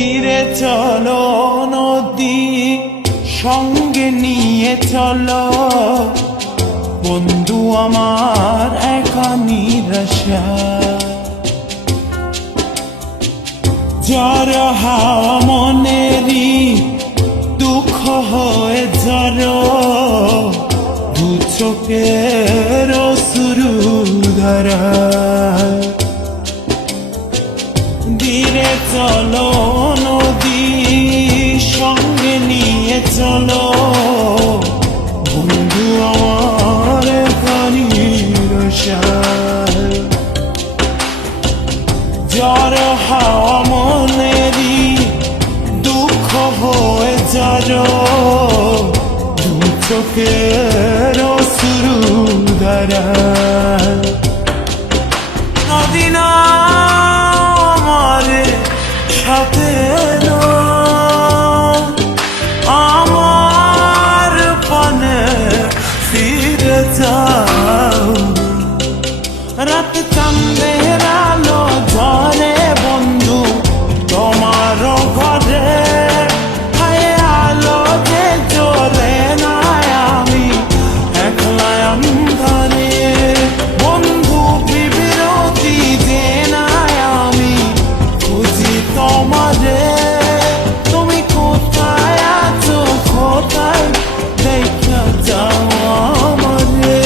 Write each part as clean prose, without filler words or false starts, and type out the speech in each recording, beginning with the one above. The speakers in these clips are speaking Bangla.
তীরে চলো নদী সঙ্গে নিয়ে চলো বন্ধু আমার একা নিরাশা ঝড় হাওয়া মনেরই দুঃখ হয়ে ঝড় দু চোখের শুরু ধারা ধীরে চলো নদী সঙ্গে নিয়ে চলো বন্ধু আমার ঝড় হাওয়া মনেরই দুঃখ হয়ে যারো দু চোখের শুরু ধারা নদী না আমার সাথে আমার পানে ফিরে যাও রাত চাঁদের আলো ঝরে বন্ধু তোমার ঘরে হায় আলো যে জ্বলে না আমি একলা অন্ধকারে বন্ধু বিরতি যে না আমি খুঁজি তোমারে তুমি কোথায় আছো কোথায় দেখা যাও আমারে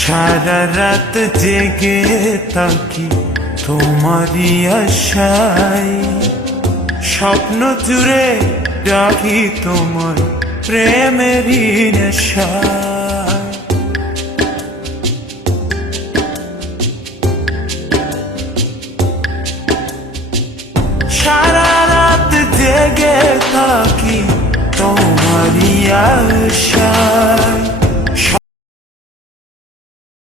সারা রাত জেগে থাকি তোমারই আশায় স্বপ্ন জুড়ে ডাকি তোমার প্রেমেরই নেশায় সারা রাত জেগে থাকি তোমারই আশায়